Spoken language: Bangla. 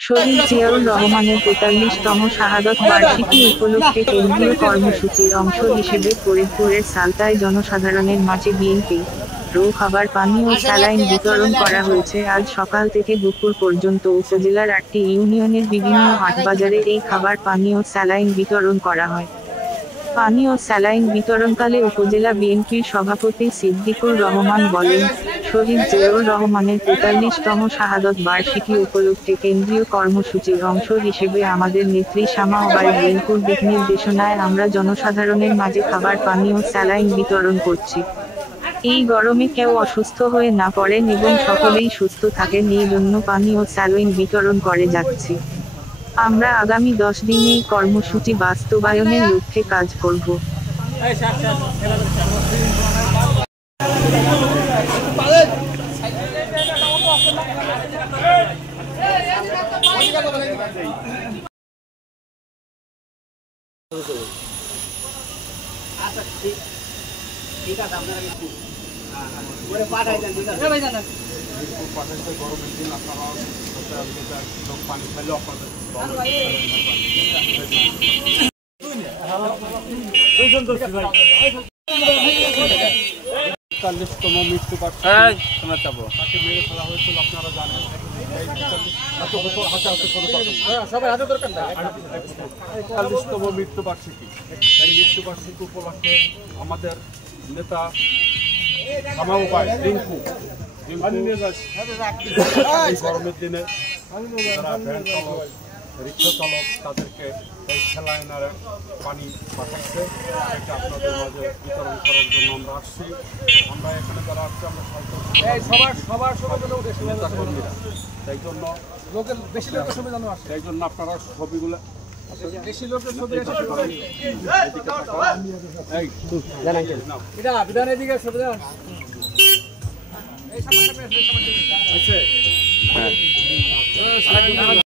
শহীদ জিয়াউর রহমানের ৪৩তম শাহাদত বার্ষিকী উপলক্ষে কেন্দ্রীয় কর্মসূচির অংশ হিসেবে ফরিদপুরের সালতায় জনসাধারণের মাঝে বিএনপি খাবার পানি ও স্যালাইন বিতরণ করা হয়েছে। আজ সকাল থেকে দুপুর পর্যন্ত উপজেলার ৮টি ইউনিয়নের বিভিন্ন হাটবাজারে এই খাবার পানি ও স্যালাইন বিতরণ করা হয়। পানি ও স্যালাইন বিতরণকালে উপজেলা বিএনপির সভাপতি সিদ্দিকুর রহমান বলেন, শহীদ জিয়াউর রহমানের ৪৩তম শাহাদত বার্ষিকী উপলক্ষে কেন্দ্রীয় কর্মসূচির অংশ হিসেবে আমাদের নেত্রী শামা ওবায়দ বিনপুর দিক নির্দেশনায় আমরা জনসাধারণের মাঝে খাবার পানি ও স্যালাইন বিতরণ করছি। এই গরমে কেউ অসুস্থ হয়ে না পড়েন এবং সকলেই সুস্থ থাকেন, এই জন্য পানি ও স্যালাইন বিতরণ করে যাচ্ছি। আমরা আগামী ১০ দিন এই কর্মসূচি বাস্তবায়নের লক্ষ্যে কাজ করব। ঠিক আছে, আপনারা একটু ওরে পাঠাই দেন। ঠিক আছে ভাই, জানেন পাঠাইতে গরমের দিন আপনারা লোক পানি পাইলে আপনাদের ৪০তম মৃত্যু বার্ষিকী চাবো তাকে মেরে ফেলা হয়েছিল, আপনারা জানেন। ৪০তম মৃত্যু বার্ষিকী, এই মৃত্যু বার্ষিকী উপলক্ষে আমাদের নেতা শামা ওবায়দ রিঙ্কু গরমের দিনে যারা ভ্যান চালক, রিক্সা চালক তাদেরকে এই স্যালাইনের পানি পাঠাচ্ছে, এটা আপনাদের মাঝে বিতরণ করার জন্য আমরা আসছি। আমরা এখানে যারা আসছি আমরা নেতা কর্মীরা, তাই জন্য লোকের বেশি লোকের সুবিধা আসে, তাই জন্য আপনারা ছবিগুলো বেশি লোকের ছবি বিধানের দিকে ছবি